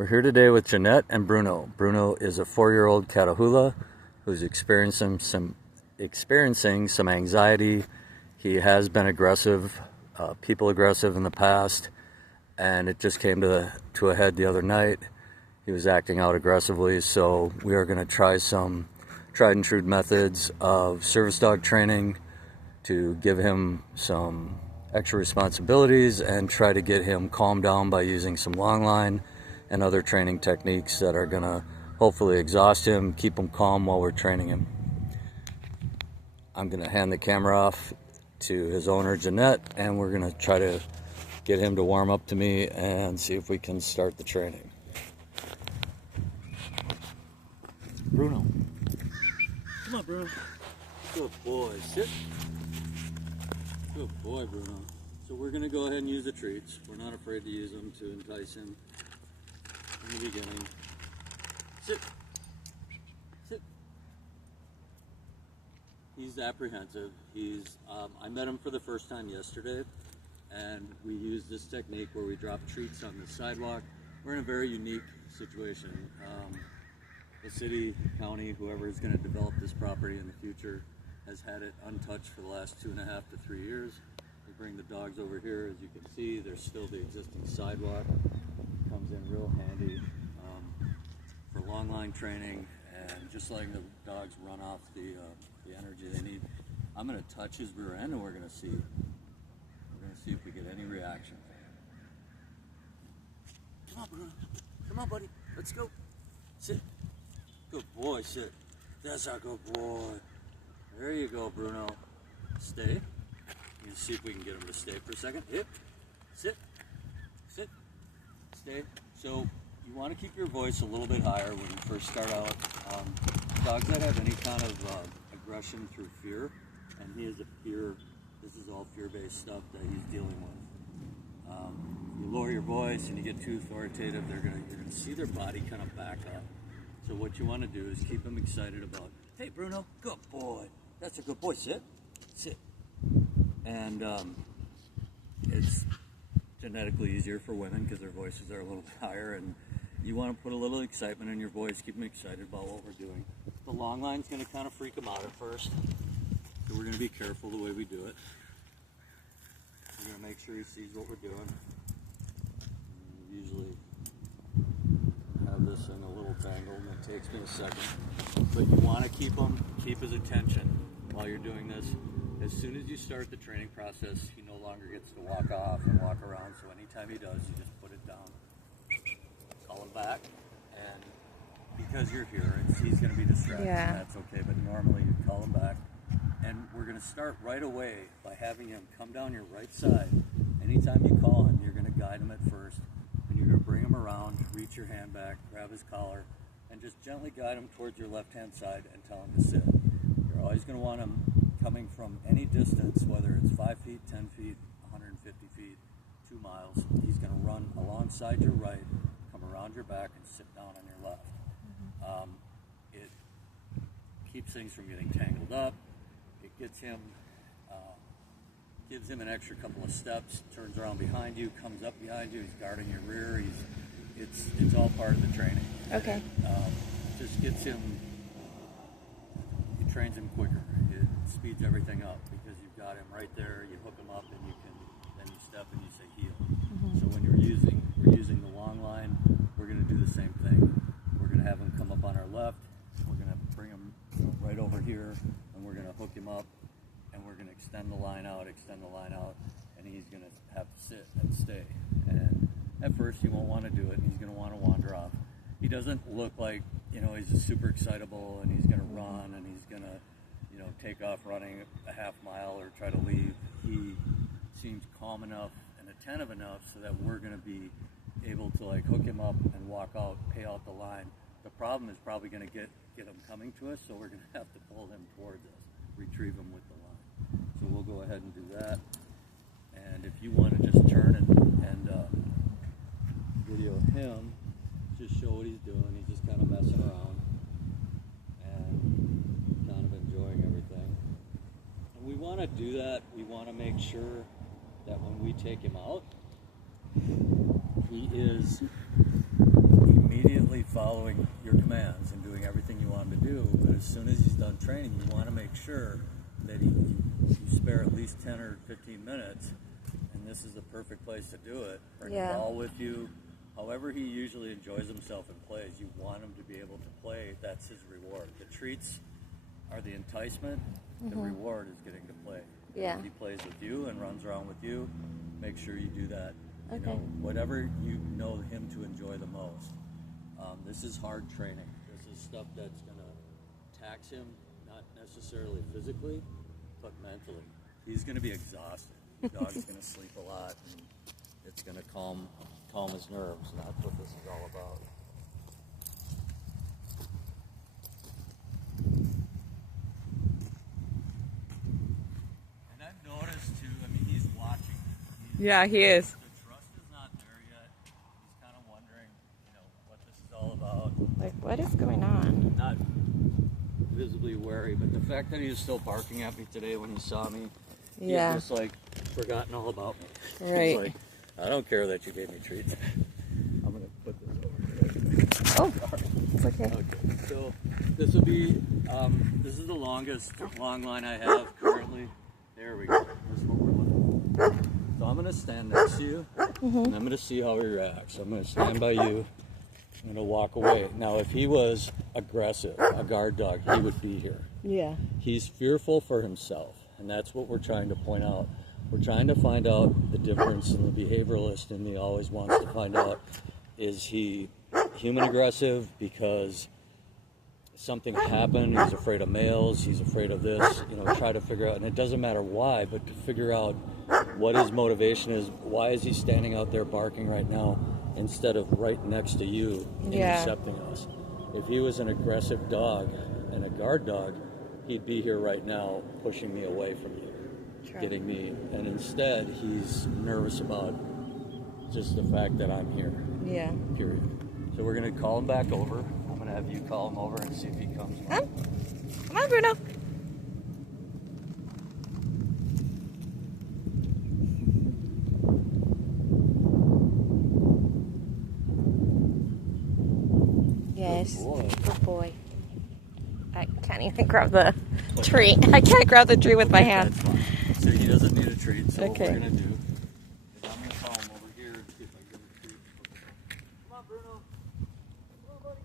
We're here today with Jeanette and Bruno. Bruno is a 4-year-old Catahoula who's experiencing some anxiety. He has been aggressive, people aggressive in the past, and it just came to a head the other night. He was acting out aggressively, so we are going to try some tried and true methods of service dog training to give him some extra responsibilities and try to get him calmed down by using some long line and other training techniques that are going to hopefully exhaust him, keep him calm while we're training him. I'm going to hand the camera off to his owner, Jeanette, and we're going to try to get him to warm up to me and see if we can start the training. Bruno. Come on, Bruno. Good boy. Sit. Good boy, Bruno. So we're going to go ahead and use the treats. We're not afraid to use them to entice him in the beginning. Sit. Sit. He's apprehensive. I met him for the first time yesterday, and we use this technique where we drop treats on the sidewalk. We're in a very unique situation. The city, county, whoever is going to develop this property in the future has had it untouched for the last 2.5 to 3 years. We bring the dogs over here. As you can see, there's still the existing sidewalk. Comes in real handy for long line training and just letting the dogs run off the energy they need. I'm going to touch his rear end and we're going to see if we get any reaction. Come on, Bruno. Come on, buddy. Let's go. Sit. Good boy, sit. That's our good boy. There you go, Bruno. Stay. You see if we can get him to stay for a second. Hip. Sit. Sit. Stay. So you want to keep your voice a little bit higher when you first start out. Dogs that have any kind of aggression through fear, and he is this is all fear-based stuff that he's dealing with. You lower your voice and you get too authoritative, you're gonna see their body kind of back up. So what you want to do is keep them excited about, hey Bruno, good boy. That's a good boy. Sit. Sit. And it's genetically easier for women because their voices are a little bit higher, and you want to put a little excitement in your voice, keep them excited about what we're doing. The long line's going to kind of freak them out at first, so we're going to be careful the way we do it. We're going to make sure he sees what we're doing. We usually have this in a little tangle, and it takes me a second. But you want to keep his attention while you're doing this. As soon as you start the training process, he no longer gets to walk off and walk around, so anytime he does, you just put it down. Call him back, and because you're here, he's going to be distracted, and that's okay, but normally you call him back. And we're going to start right away by having him come down your right side. Anytime you call him, you're going to guide him at first, and you're going to bring him around, reach your hand back, grab his collar, and just gently guide him towards your left-hand side and tell him to sit. You're always going to want him coming from any distance, whether it's 5 feet, 10 feet, 150 feet, 2 miles. He's going to run alongside your right, come around your back, and sit down on your left. It keeps things from getting tangled up. It gets him, gives him an extra couple of steps, turns around behind you, comes up behind you, he's guarding your rear. It's all part of the training. Okay. Just gets him, it trains him quicker. It speeds everything up because you've got him right there, you hook him up, and then you step and you say heel. So when we're using the long line, we're going to do the same thing. We're going to have him come up on our left, we're going to bring him right over here, and we're going to hook him up, and we're going to extend the line out, and he's going to have to sit and stay. And at first he won't want to do it, and he's going to want to wander off. He doesn't look like, he's just super excitable, and he's going to run, and he's going to, take off running a half mile or try to leave. He seems calm enough and attentive enough so that we're going to be able to hook him up and walk out, pay out the line. The problem is probably going to get him coming to us, so we're going to have to pull him towards us, retrieve him with the line. So we'll go ahead and do that. And if you want to just turn and video him, just show what he's doing. He's just kind of messing around and kind of enjoying everything. And we want to do that. We want to make sure that when we take him out, he as soon as he's done training, you want to make sure that you spare at least 10 or 15 minutes, and this is the perfect place to do it. Bring the ball with you. However he usually enjoys himself and plays, you want him to be able to play. That's his reward. The treats are the enticement. The reward is getting to play. Yeah. If he plays with you and runs around with you, make sure you do that. You Okay. know, whatever you know him to enjoy the most. This is hard training. This is stuff that's going to tax him, not necessarily physically, but mentally. He's going to be exhausted. The dog's going to sleep a lot, and it's going to calm his nerves, and that's what this is all about. And I've noticed too, I mean, he's watching. Yeah, he is. The trust is not there yet. He's kind of wondering, you know, what this is all about. Like, what is going on? Not visibly wary, but the fact that he was still barking at me today when he saw me, he's just like forgotten all about me. Right. He's like, I don't care that you gave me treats. I'm gonna put this over here. Oh, it's okay. Okay, so this will be, this is the longest long line I have currently. There we go. This is what we're looking for. So I'm gonna stand next to you, and I'm gonna see how he reacts. I'm gonna stand by you. I'm gonna walk away. Now, if he was aggressive, a guard dog, he would be here. Yeah. He's fearful for himself, and that's what we're trying to point out. We're trying to find out the difference, and the behavioralist in me always wants to find out, is he human aggressive because something happened, he's afraid of males, he's afraid of this, you know, try to figure out, and it doesn't matter why, but to figure out what his motivation is. Why is he standing out there barking right now instead of right next to you intercepting us? If he was an aggressive dog and a guard dog, he'd be here right now pushing me away from you, getting me, and instead he's nervous about just the fact that I'm here. Yeah. Period. So we're gonna call him back over. I'm gonna have you call him over and see if he comes. Come on, Bruno. Yes, good boy. I can't even grab the tree. I can't grab the tree with my hand. That's fine. So he doesn't need a treat. So Okay. what we're gonna do is I'm gonna call him over here and see if I can give him a treat. Come on, Bruno. Come on, buddy.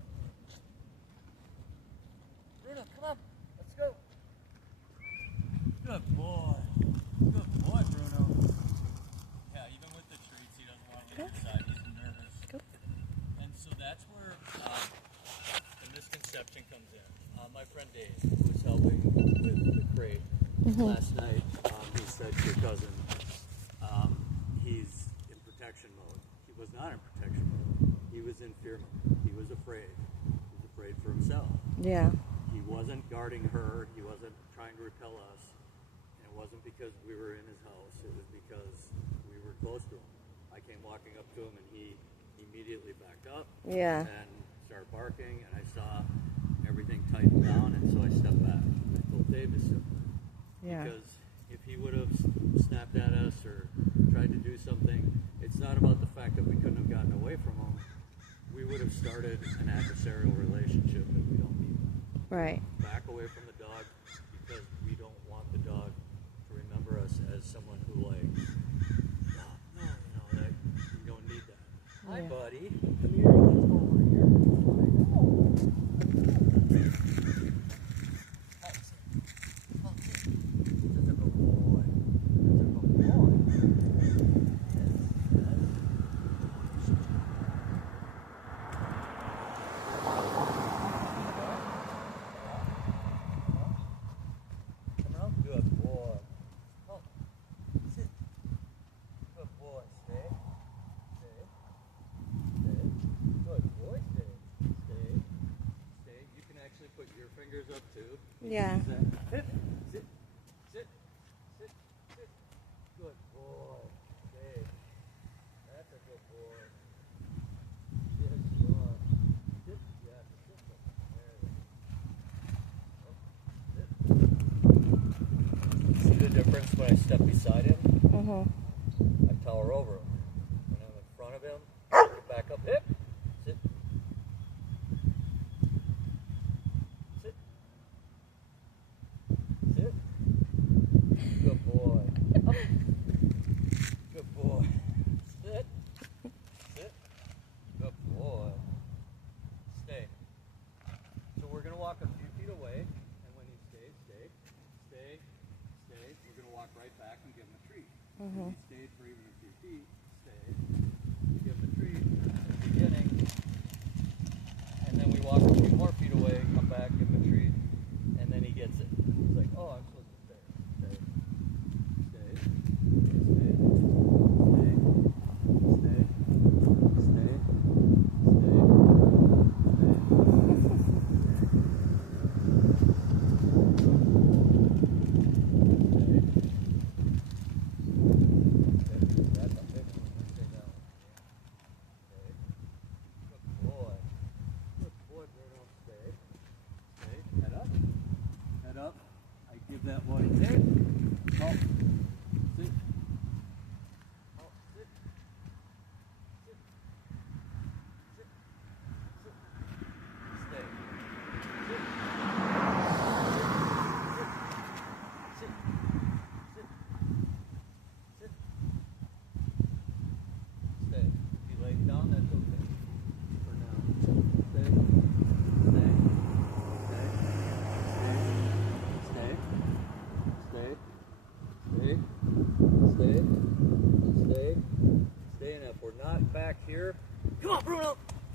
Bruno, come on. Let's go. Good boy. Good boy, Bruno. Yeah, even with the treats, he doesn't want to leave inside. He's nervous. Go. And so that's where the misconception comes in. My friend Dave, who was helping with the crate last night, he said to your cousin, he's in protection mode. He was not in protection mode. He was in fear mode. He was afraid. He was afraid for himself. Yeah. He wasn't guarding her. He wasn't trying to repel us. And it wasn't because we were in his house. It was because we were close to him. I came walking up to him, and he immediately backed up. Yeah. And started barking, and I saw everything tighten down, and so I stepped back. I told Dave to sit. Yeah. Because if he would have snapped at us or tried to do something, it's not about the fact that we couldn't have gotten away from him. We would have started an adversarial relationship that we don't need. Right. Back away from the dog because we don't want the dog to remember us as someone who, like, no, you know, that we don't need that. Hi, buddy. Come here. Let's go over here. Up too. Yeah. Sit, sit, sit, sit, sit. Good boy. Stay. That's a good boy. Yes, you are. Sit. Yeah, sit. There. See the difference when I step beside him? Mm-hmm. I tower over him. When I'm in front of him, back up, hip, sit. Sit.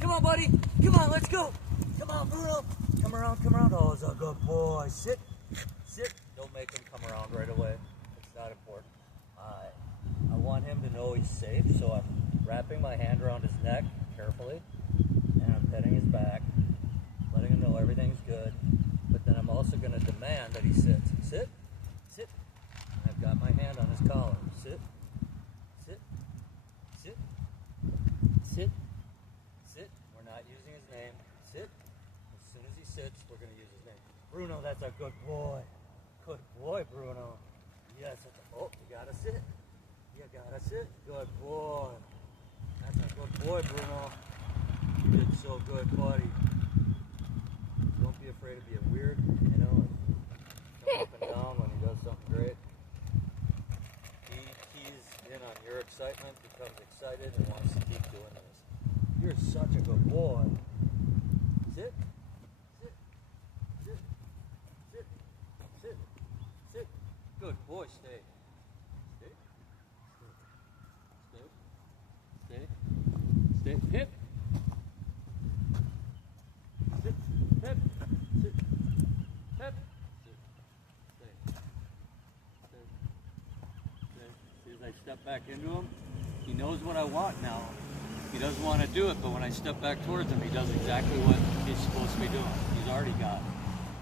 Come on, buddy. Come on, let's go. Come on, Bruno. Come around, come around. Oh, it's a good boy. Sit. Sit. Don't make him come around right away. It's not important. I want him to know he's safe, so I'm wrapping my hand around his neck carefully, and I'm petting his back, letting him know everything's good. But then I'm also going to demand that he sits. Sit. Sit. I've got my hand on his collar. Sit. Sit. Sit. Sit. Sit. We're not using his name. Sit. As soon as he sits, we're going to use his name. Bruno, that's a good boy. Good boy, Bruno. Yes. Oh, you got to sit. You got to sit. Good boy. That's a good boy, Bruno. You did so good, buddy. Don't be afraid of being weird, you know, and up and down when he does something great. He keys in on your excitement, becomes excited, and wants to keep doing this. You're such a good boy. Sit. Sit. Sit. Sit. Sit. Sit. Good boy, stay. Stay. Stay. Stay. Stay. Stay. Hip. Sit. Hip. Sit. Hip. Sit. Stay. Stay. Stay. See, as I step back into him, he knows what I want now. He doesn't want to do it, but when I step back towards him, he does exactly what he's supposed to be doing. He's already got it.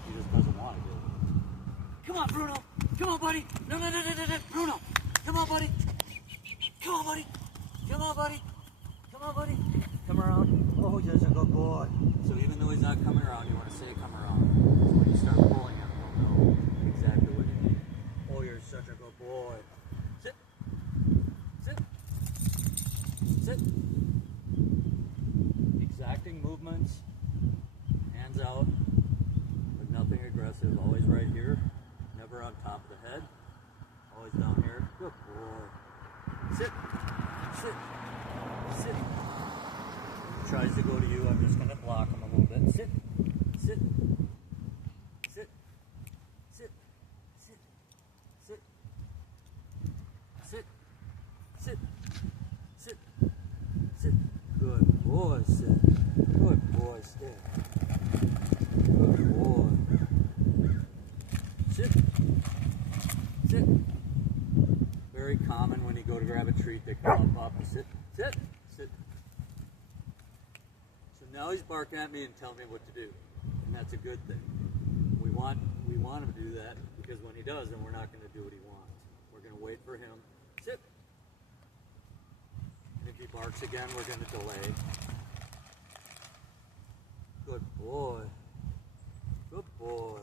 He just doesn't want to do it. Come on, Bruno. Come on, buddy. No, no, no, no, no, no. Bruno. Come on, buddy. Come on, buddy. Come on, buddy. Come on, buddy. Come around. Oh, you're a good boy. So even though he's not coming around, you want to say come around. So when you start pulling him, he'll know exactly what you need. Oh, you're such a good boy. Sit. Sit. Sit. Exacting movements. Hands out. But nothing aggressive. Always right here. Never on top of the head. Always down here. Good boy. Sit. Sit. Sit. Tries to go to you, I'm just going to block him a little bit. Sit. Sit. Sit. Sit. Sit. Sit. Sit. Sit. Sit. Sit. Good boy, sit. Good boy, stay. Good boy. Sit. Sit. Very common when you go to grab a treat, they come up and sit. Sit. Sit. So now he's barking at me and telling me what to do, and that's a good thing. We want him to do that, because when he does, then we're not going to do what he wants. We're going to wait for him. Sit. And if he barks again, we're going to delay. Good boy. Good boy.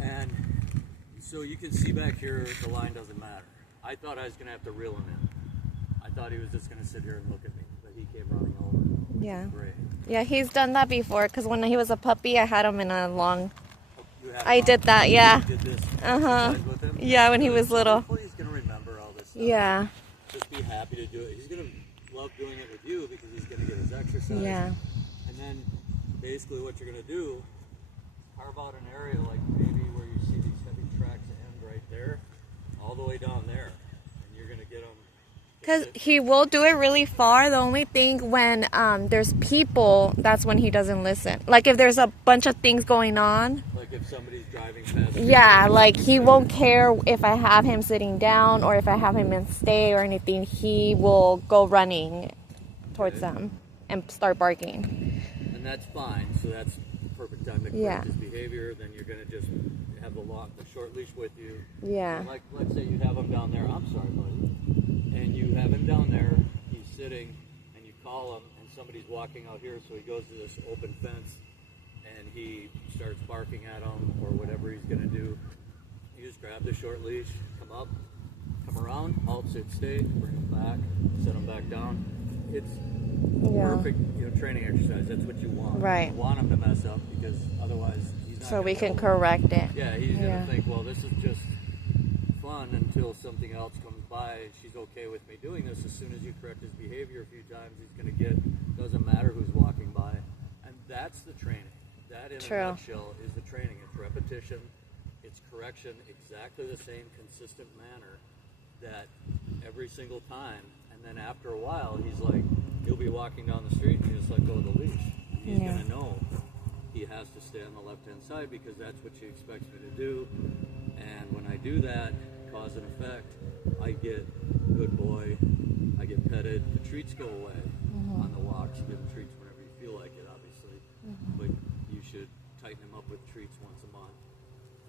And so you can see back here, the line doesn't matter. I thought I was going to have to reel him in. I thought he was just going to sit here and look at me, but he came running over. Yeah. Great. Yeah, he's done that before, because when he was a puppy, I had him in a long... You had I him did that, yeah. You did this Uh-huh. exercise with him? Yeah, when he was little. Hopefully he's going to remember all this stuff. Yeah. Just be happy to do it. He's going to love doing it with you, because he's going to get his exercise. Yeah. And then basically what you're going to do, carve out an area like maybe where you see these heavy tracks end right there, all the way down there. And you're going to get him. Because he will do it really far. The only thing when there's people, that's when he doesn't listen. Like if there's a bunch of things going on. Like if somebody's driving past. Yeah, like he won't care if I have him sitting down or if I have him in stay or anything. He will go running towards them and start barking. And that's fine. So that's the perfect time to correct his behavior. Then you're going to just have the short leash with you. Yeah. And like, let's say you have him down there. I'm sorry, buddy. And you have him down there. He's sitting, and you call him, and somebody's walking out here. So he goes to this open fence, and he starts barking at him or whatever he's going to do. You just grab the short leash, come up, come around, halt, sit, stay, bring him back, set him back down. It's perfect, training exercise. That's what you want. Right. You want him to mess up, because otherwise he's not. So we can correct it. Yeah, he's gonna think, well, this is just fun until something else comes by. She's okay with me doing this. As soon as you correct his behavior a few times, he's gonna doesn't matter who's walking by, and that's the training. That in a nutshell is the training. It's repetition, it's correction, exactly the same consistent manner that every single time. And then after a while, he's like, walking down the street and you just let go of the leash. He's Yeah. going to know he has to stay on the left-hand side because that's what she expects me to do. And when I do that, cause and effect, I get good boy, I get petted, the treats go away on the walks. You give him treats whenever you feel like it, obviously, but you should tighten him up with treats once a month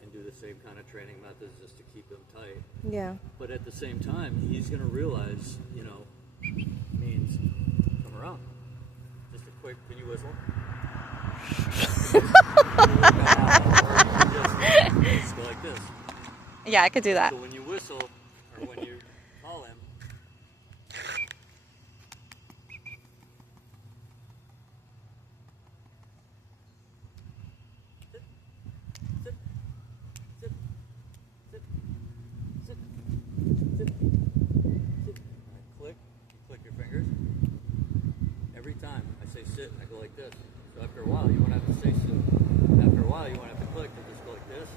and do the same kind of training methods just to keep him tight. Yeah. But at the same time, he's going to realize, you know, means come around. Just a quick, can you whistle? Just go like this. Yeah, I could do that. So when you whistle, or when you call him, sit, sit, sit, sit, sit, sit, sit. Click, you click your fingers. Every time I say sit, I go like this. So after a while, you won't have to say sit. After a while, you won't have to click. You just go like this,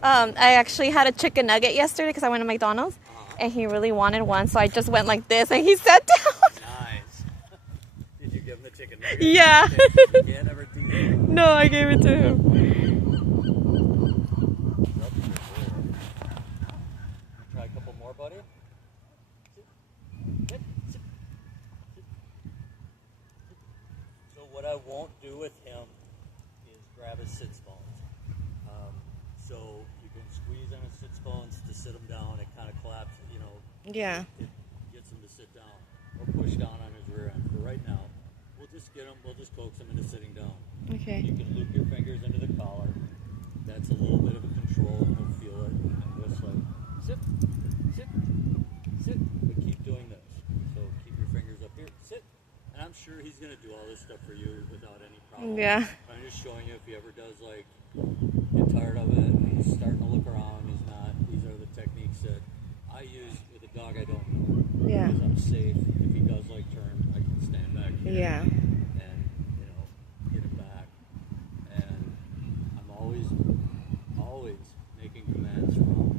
down. I actually had a chicken nugget yesterday because I went to McDonald's, and he really wanted one, so I just went like this, and he sat down. Nice. Did you give him the chicken nugget? Yeah. You can't ever do that. No, I gave it to him. Try a couple more, buddy. Sit. Sit. Sit. Sit. So what I won't do with him is grab his sits bones. So you can squeeze on his sits bones to sit him down. It kind of collapses, you know. Yeah. It gets him to sit down or push down on his rear end. For right now, we'll just coax him into sitting down. Okay. You can loop your fingers into the collar. That's a little bit of a control, and he'll feel it. And just like sit, sit, sit, but keep doing this. So keep your fingers up here, sit. And I'm sure he's gonna do all this stuff for you without any problem. Yeah. I'm just showing you if he ever does like get tired of it, and he's starting to look around, he's not. These are the techniques that I use with a dog I don't know. Yeah. Because I'm safe. If he does like turn, I can stand back here. Yeah. And, you know, get him back. And I'm always making commands from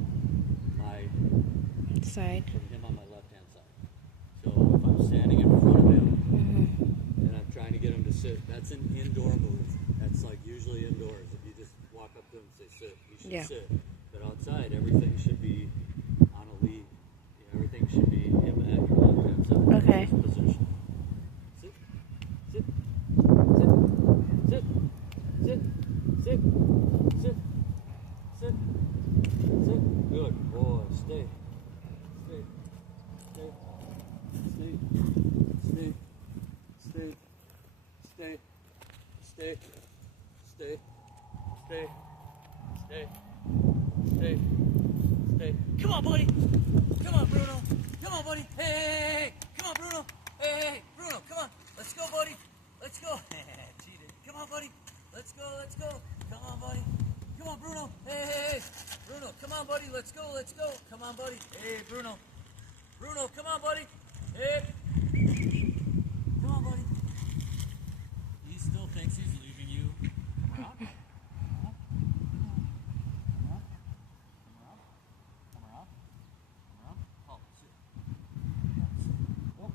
Side. him on my left-hand side. So if I'm standing in front of him and I'm trying to get him to sit, that's an indoor move. That's like usually indoors. If you just walk up to him and say sit, he should sit. But outside, everything should be on a lead. Everything should be him at your left-hand side. Okay. Position. Sit. Sit. Sit. Sit. Sit. Sit. Sit. Sit. Good boy. Stay. Stay. Stay. Stay. Stay. Stay. Stay. Stay. Stay. Stay. Stay. Stay. Come on, buddy. Come on, Bruno. Come on, buddy. Hey, hey, hey, hey. Come on, Bruno. Hey, hey, hey. Bruno, come on. Let's go, buddy. Let's go. Cheated. Come on, buddy. Let's go. Let's go. Come on, buddy. Come on, Bruno. Hey, hey, hey. Bruno, come on, buddy. Let's go. Let's go. Come on, buddy. Hey, Bruno. Bruno, come on, buddy. Hey. Come on, buddy. He still thinks he's leaving you. Come around. Come around. Come around. Come around. Come around. Oh, sit. Oh.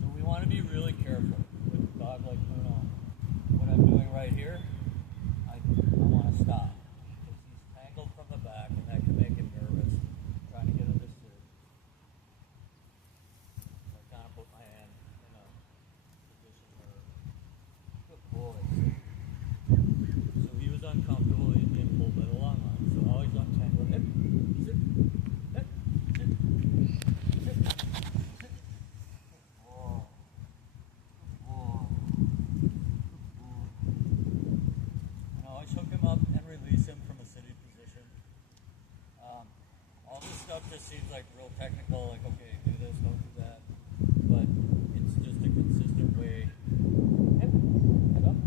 So we want to be really careful with a dog like Bruno. What I'm doing right here, I want to stop. Because he's tangled from the back, and that can make him nervous. Trying to get him to sit. So I kind of put my hand in a position where, good boy. So he was uncomfortable, he didn't pull by the long line. So always untangle him. Sit. Sit. Sit. Sit. Sit. Good boy. Good boy. Good boy. And always hook him up and release him from a sitting position. All this stuff just seems like real technical, like, okay, do this, don't do that. But it's just a consistent way. Head up.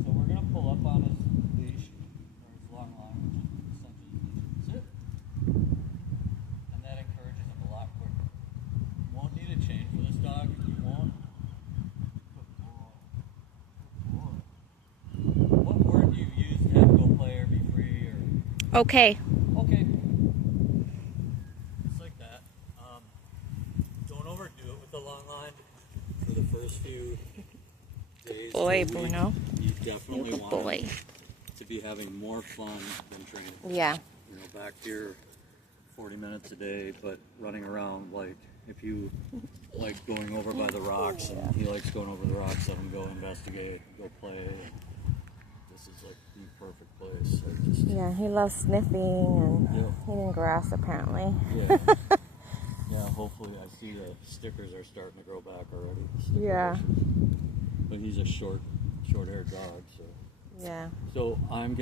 So we're going to pull up on his leash, or his long line, which is essentially sit. And that encourages him a lot quicker. You won't need a chain for this dog. You won't. Good boy. Good boy. What word do you use to have go play or be free or? Okay. Okay. Just like that. Don't overdo it with with the long line for the first few days. Boy, Bruno. You definitely Good want boy. to be having more fun than training. Yeah. You know, back here 40 minutes a day, but running around, like, if you like going over by the rocks, and he likes going over the rocks, let him go investigate, go play. And this is like the perfect place. Yeah, he loves sniffing and eating grass apparently. Yeah. Yeah, hopefully I see the stickers are starting to grow back already. Yeah. But he's a short-haired dog, so. Yeah. So I'm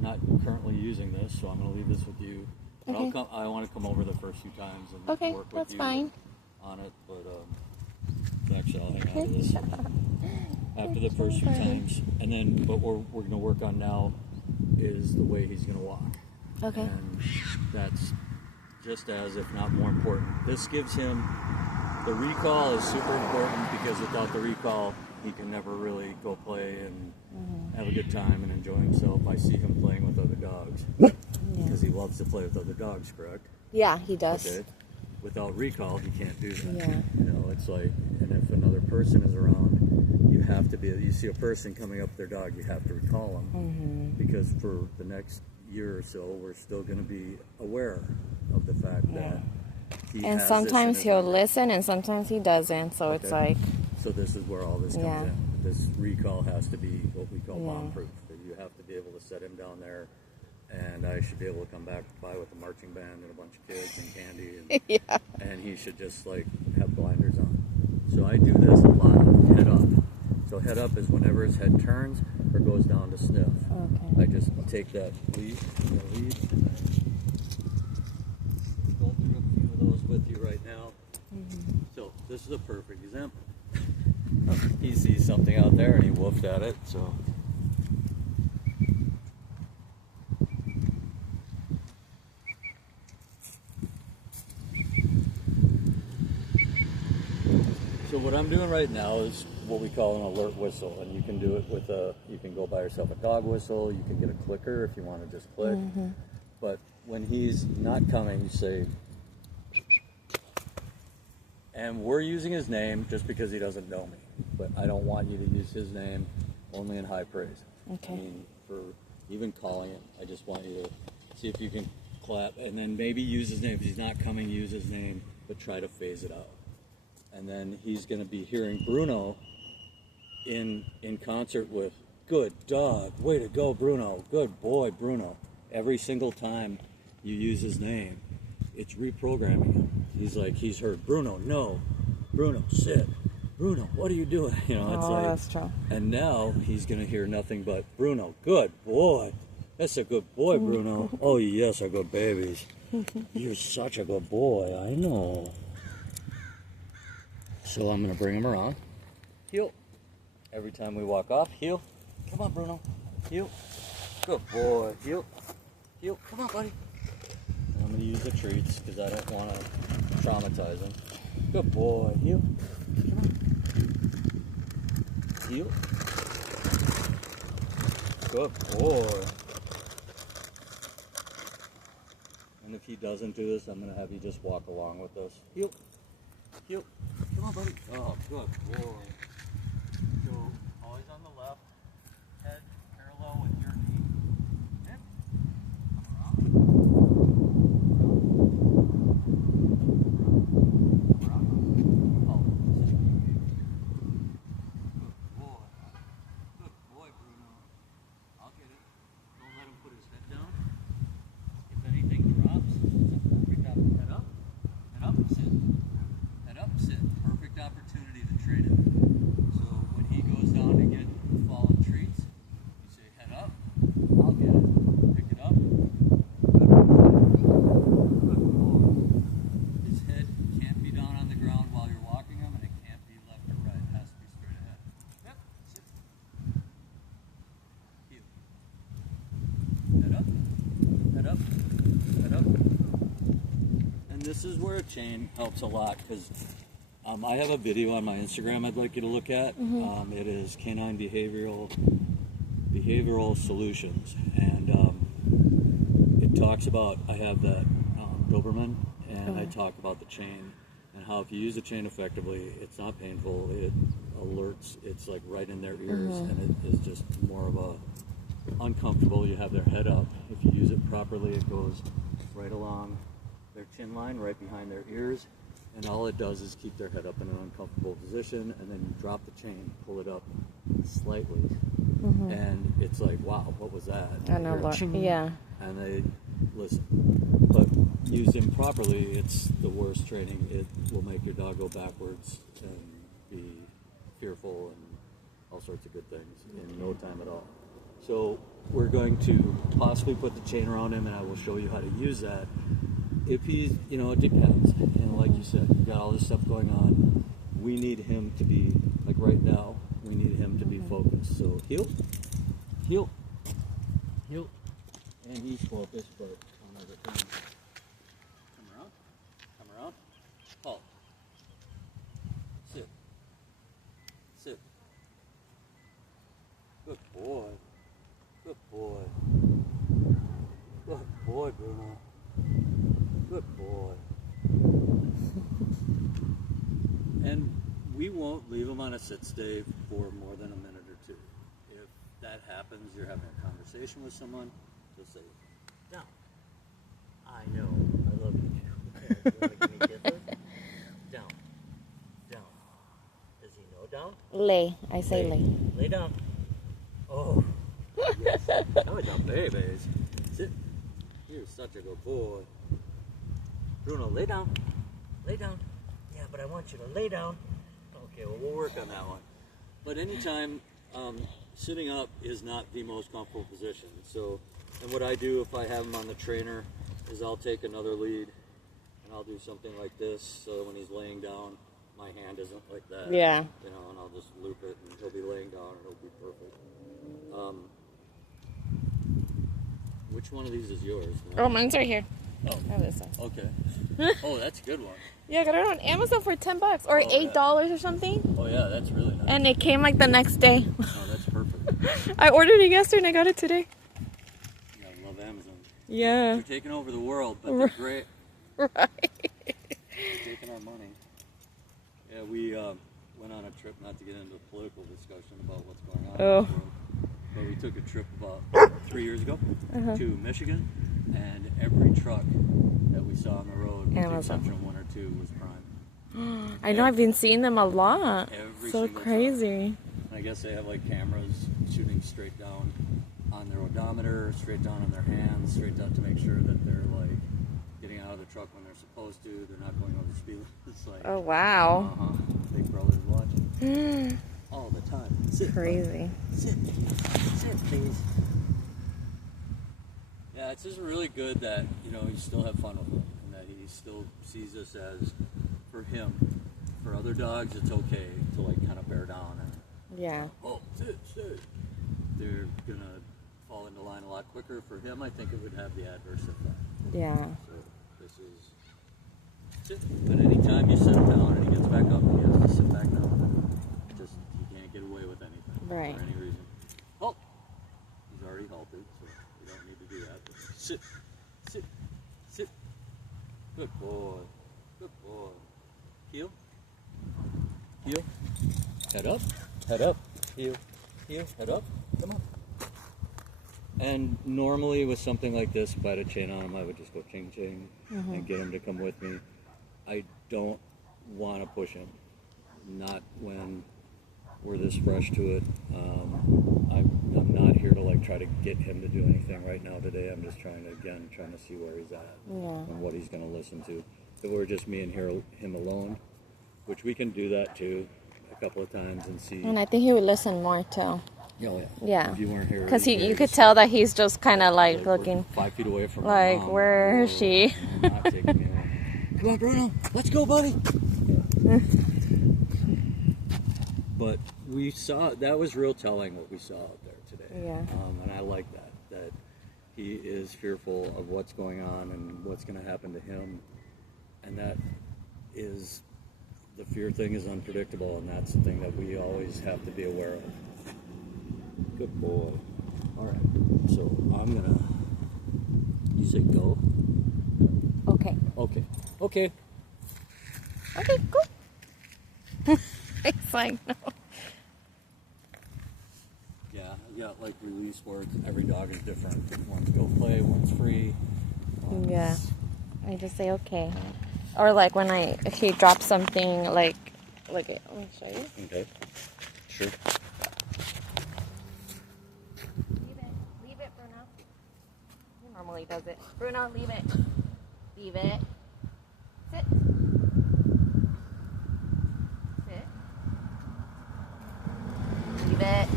not currently using this, so I'm gonna leave this with you. But Okay. I want to come over the first few times and Okay, work with that's you fine. on it. But actually, I'll hang on to this after the first few times, and then what we're gonna work on now is the way he's gonna walk. Okay. And that's just as, if not more important. This gives him, the recall is super important, because without the recall, he can never really go play and have a good time and enjoy himself. I see him playing with other dogs because he loves to play with other dogs, correct? Yeah, he does. Okay. Without recall, he can't do that. Yeah. You know, it's like, and if another person is around, you have to be, you see a person coming up with their dog, you have to recall them, because for the next year or so, we're still going to be aware of the fact that he And has sometimes this in his he'll life. listen and sometimes he doesn't, so it's like... So this is where all this comes in. This recall has to be what we call bomb-proof. That you have to be able to set him down there, and I should be able to come back by with a marching band and a bunch of kids and candy, and, and he should just like have blinders on. So I do this a lot, head up. So head up is whenever his head turns or goes down to sniff. Okay. I just take that lead, and go through a few of those with you right now. So this is a perfect example. He sees something out there and he woofed at it, so. So what I'm doing right now is what we call an alert whistle, and you can do it with you can go buy yourself a dog whistle, you can get a clicker if you want to just click. But when he's not coming, you say, and we're using his name just because he doesn't know me. But I don't want you to use his name only in high praise. Okay. I mean, for even calling it, I just want you to see if you can clap, and then maybe use his name. If he's not coming, use his name, but try to phase it out. And then he's going to be hearing Bruno in concert with, good dog, way to go, Bruno, good boy, Bruno. Every single time you use his name, it's reprogramming him. He's like, he's heard Bruno, no, Bruno, sit. Bruno, what are you doing? You know, it's like, that's true. And now he's going to hear nothing but Bruno, good boy. That's a good boy, Bruno. Oh, yes, our good babies. You're such a good boy, I know. So I'm going to bring him around. Heel. Every time we walk off, heel. Come on, Bruno. Heel. Good boy. Heel. Heel. Come on, buddy. I'm going to use the treats because I don't want to traumatize him. Good boy. Heel. Come on. Heel. Good boy. And if he doesn't do this, I'm going to have you just walk along with us. Heel. Heel. Come on, buddy. Oh, good boy. So, always on the left. Head parallel with your knee. Hip. Come around. Oh, sit. Good boy. Good boy, Bruno. I'll get it. Don't let him put his head down. If anything drops, it's a perfect opportunity. Head up. Head up. Sit. Head up. Sit. Perfect opportunity to train him. So when he goes down to get fallen treats, you say, head up. I'll get it. Pick it up. Good boy. Good boy. His head can't be down on the ground while you're walking him, and it can't be left or right. It has to be straight ahead. Yep. Sit. Heel. Head up. Head up. Head up. And this is where a chain helps a lot, because I have a video on my Instagram I'd like you to look at. It is Canine Behavioral Solutions, and it talks about, I have that Doberman, and I talk about the chain, and how if you use the chain effectively, it's not painful. It alerts. It's like right in their ears, and it is just more of a uncomfortable. You have their head up. If you use it properly, it goes right along their chin line, right behind their ears, and all it does is keep their head up in an uncomfortable position, and then you drop the chain, pull it up slightly, and it's like, wow, what was that? I know, yeah. And they listen. But used improperly, it's the worst training. It will make your dog go backwards and be fearful and all sorts of good things in no time at all. So we're going to possibly put the chain around him, and I will show you how to use that. If he's, it depends. And like you said, you've got all this stuff going on. We need him to be, like right now, we need him to be focused. So heel, heel, heel, and he's focused, but on other things. Come around, halt, sit, sit. Good boy, good boy, good boy, Bruno. Good boy. And we won't leave him on a sit stay for more than a minute or two. If that happens, you're having a conversation with someone, just say, down. I know, I love you too. You want to give me kisses? Down. Down. Does he know down? Lay. I say lay. Lay down. Oh. Yes. Now we're down, babies. Sit. You're such a good boy. Bruno, lay down. Lay down. Yeah, but I want you to lay down. Okay, well, we'll work on that one. But anytime, sitting up is not the most comfortable position. So, and what I do if I have him on the trainer is I'll take another lead and I'll do something like this so that when he's laying down, my hand isn't like that. Yeah. And I'll just loop it and he'll be laying down and it'll be perfect. Which one of these is yours? Oh, mine's right here. Oh, this one. okay. Oh, that's a good one. Yeah, I got it on Amazon for $10 or $8 or something. Oh yeah, that's really nice. And it came like the next day. Oh, that's perfect. I ordered it yesterday and I got it today. Yeah, I love Amazon. Yeah. They're taking over the world, but they're great. Right. They're taking our money. Yeah, we went on a trip, not to get into a political discussion about what's going on in the world, but we took a trip about 3 years ago to Michigan, and every truck that we saw on the road, with the exception of one or two, was Prime. I know, I've been seeing them a lot. So Truck. crazy. I guess they have like cameras shooting straight down on their odometer, straight down on their hands, straight down to make sure that they're like getting out of the truck when they're supposed to. They're not going over the speed limit. It's like, oh wow. Big Brother's watching all the time. Sit, crazy. Sit, please. Yeah, it's just really good that you still have fun with him, and that he still sees us as, for him. For other dogs, it's okay to like kind of bear down and sit. They're gonna fall into line a lot quicker. For him, I think it would have the adverse effect. Yeah. So this is sit. But anytime you sit him down and he gets back up, he has to sit back down. Just you can't get away with anything for any reason. Halt. He's already halted, so you don't need to do that. But sit. Good boy. Good boy. Heel. Head up, heel, head up, come on. And normally with something like this, if I had a chain on him, I would just go ching and get him to come with me. I don't want to push him, not when we're this fresh to it. I'm not here to like try to get him to do anything right now today. I'm just trying to see where he's at and what he's going to listen to. If it were just me and him alone, which we can do that too a couple of times and see. And I think he would listen more too. Oh, yeah. Yeah. If you weren't here, because you could tell that he's just kind of like looking 5 feet away from like, mom. where is she? Not taking me home. Come on, Bruno, let's go, buddy. But we saw, that was real telling what we saw out there today. Yeah. And I like that he is fearful of what's going on and what's going to happen to him, and that is. The fear thing is unpredictable, and that's the thing that we always have to be aware of. Good boy. All right, so I'm gonna. You say go. Okay. Okay. Okay, cool. It's like, no. Yeah, you got like release words. Every dog is different. One's go play, one's free. Yeah. I just say okay. Or like when if he drops something, like, look at, let me show you. Okay. Sure. Leave it, Bruno. He normally does it. Bruno, leave it. Leave it. Sit. Sit. Leave it.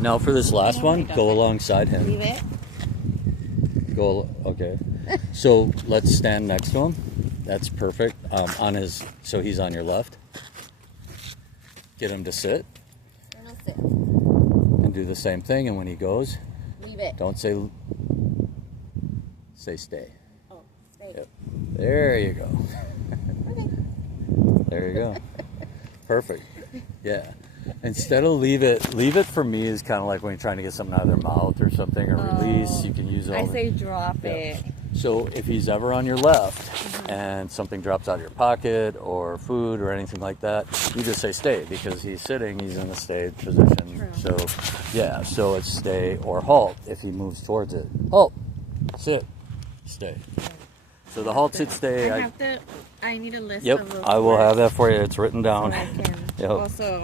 Now for this last one, go alongside him. Leave it. Okay. So let's stand next to him. That's perfect. So he's on your left. Get him to sit. Bruno, sit. And do the same thing. And when he goes, Leave it. don't say stay. Oh, stay. Yep. There you go. Okay. There you go. Perfect. Yeah. Instead of leave it for me is kind of like when you're trying to get something out of their mouth or something, or release. You can use all. I say drop it. So if he's ever on your left and something drops out of your pocket or food or anything like that, you just say stay, because he's sitting, he's in the stay position. True. So yeah, so it's stay or halt if he moves towards it. Halt, sit, stay. So the halt, sit, stay. I need a list Yep, of those I will words have that for you. It's written so down. I can Yep. also